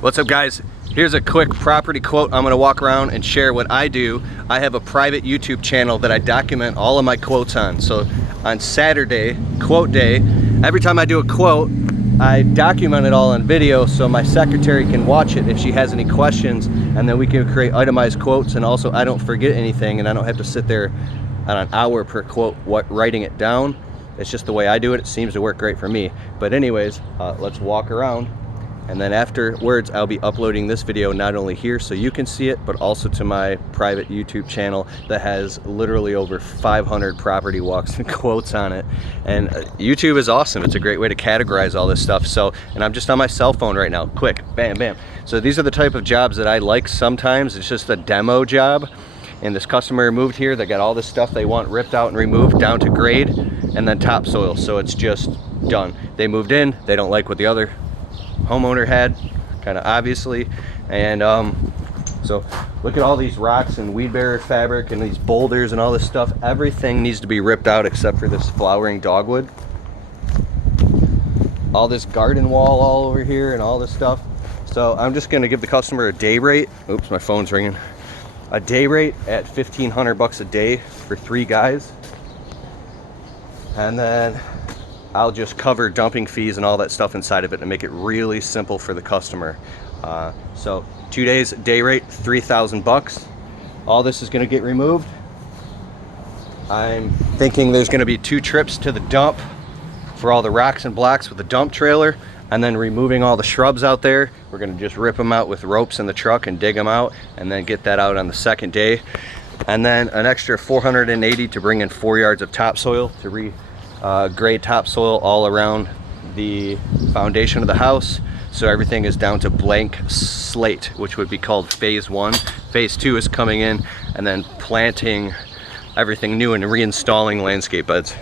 What's up, guys? Here's a quick property quote. I'm gonna walk around and share what I do. I have a private YouTube channel that I document all of my quotes on. So on Saturday, quote day, every time I do a quote, I document it all on video so my secretary can watch it if she has any questions, and then we can create itemized quotes, and also I don't forget anything and I don't have to sit there on an hour per quote writing it down. It's just the way I do it. It seems to work great for me. But anyways, let's walk around. And then afterwards, I'll be uploading this video not only here so you can see it, but also to my private YouTube channel that has literally over 500 property walks and quotes on it. And YouTube is awesome. It's a great way to categorize all this stuff. So, and I'm just on my cell phone right now. Quick, bam, bam. So these are the type of jobs that I like sometimes. It's just a demo job. And this customer moved here. They got all this stuff they want ripped out and removed down to grade and then topsoil. So it's just done. They moved in. They don't like what the other homeowner had, kind of obviously, and so look at all these rocks and weed barrier fabric and these boulders and all this stuff. Everything needs to be ripped out except for this flowering dogwood. All this garden wall all over here and all this stuff. So I'm just going to give the customer a day rate. Oops, my phone's ringing. A day rate at $1,500 a day for 3 guys, and then I'll just cover dumping fees and all that stuff inside of it and make it really simple for the customer. So 2 days, day rate, $3,000. All this is going to get removed. I'm thinking there's going to be 2 trips to the dump for all the rocks and blocks with the dump trailer, and then removing all the shrubs out there. We're going to just rip them out with ropes in the truck and dig them out, and then get that out on the second day. And then an extra $480 to bring in 4 yards of topsoil to grade topsoil all around the foundation of the house, so everything is down to blank slate, which would be called phase 1. Phase 2 is coming in and then planting everything new and reinstalling landscape beds.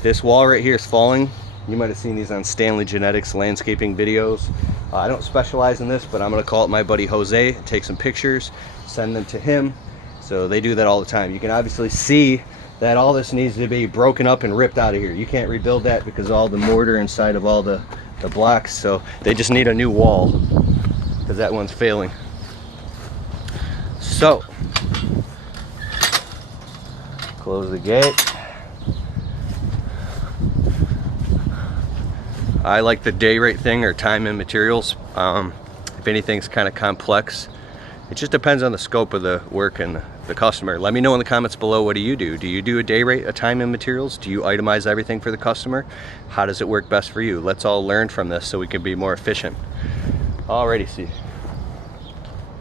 This wall right here is falling. You might have seen these on Stanley Genetics landscaping videos. I don't specialize in this, but I'm gonna call it my buddy Jose, take some pictures, send them to him. So they do that all the time. You can obviously see that all this needs to be broken up and ripped out of here. You can't rebuild that because all the mortar inside of all the blocks, so they just need a new wall because that one's failing. So close the gate. I like the day rate thing, or time and materials. If anything's kind of complex, it just depends on the scope of the work and the customer. Let me know in the comments below, what do you do? Do you do a day rate, a time and materials? Do you itemize everything for the customer? How does it work best for you? Let's all learn from this so we can be more efficient. Alrighty, see.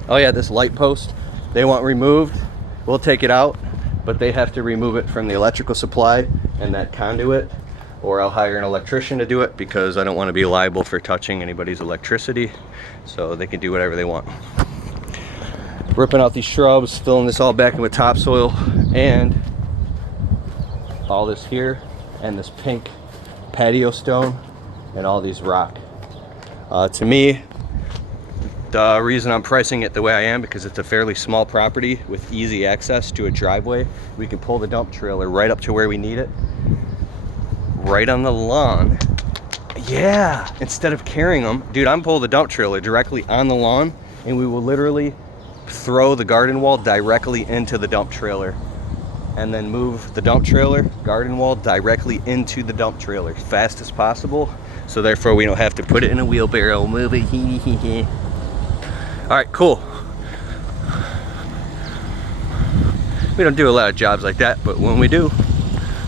Oh yeah, this light post, they want removed. We'll take it out, but they have to remove it from the electrical supply and that conduit, or I'll hire an electrician to do it because I don't want to be liable for touching anybody's electricity, so they can do whatever they want. Ripping out these shrubs, filling this all back in with topsoil, and all this here, and this pink patio stone, and all these rock. To me, the reason I'm pricing it the way I am, because it's a fairly small property with easy access to a driveway. We can pull the dump trailer right up to where we need it, right on the lawn. Yeah, instead of carrying them, dude, I'm pulling the dump trailer directly on the lawn, and we will literally throw the garden wall directly into the dump trailer, and then move the dump trailer garden wall directly into the dump trailer as fast as possible, so therefore we don't have to put it in a wheelbarrow, move it. All right, cool. We don't do a lot of jobs like that, but when we do,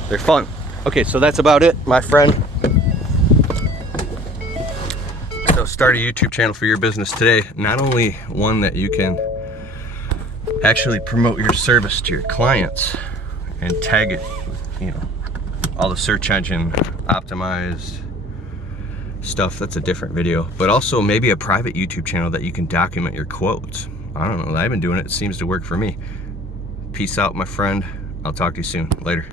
they're fun. Okay, so that's about it, my friend. So start a YouTube channel for your business today. Not only one that you can actually promote your service to your clients and tag it with, you know, all the search engine optimized stuff. That's a different video. But also maybe a private YouTube channel that you can document your quotes. I don't know, I've been doing it. It seems to work for me. Peace out, my friend. I'll talk to you soon. Later.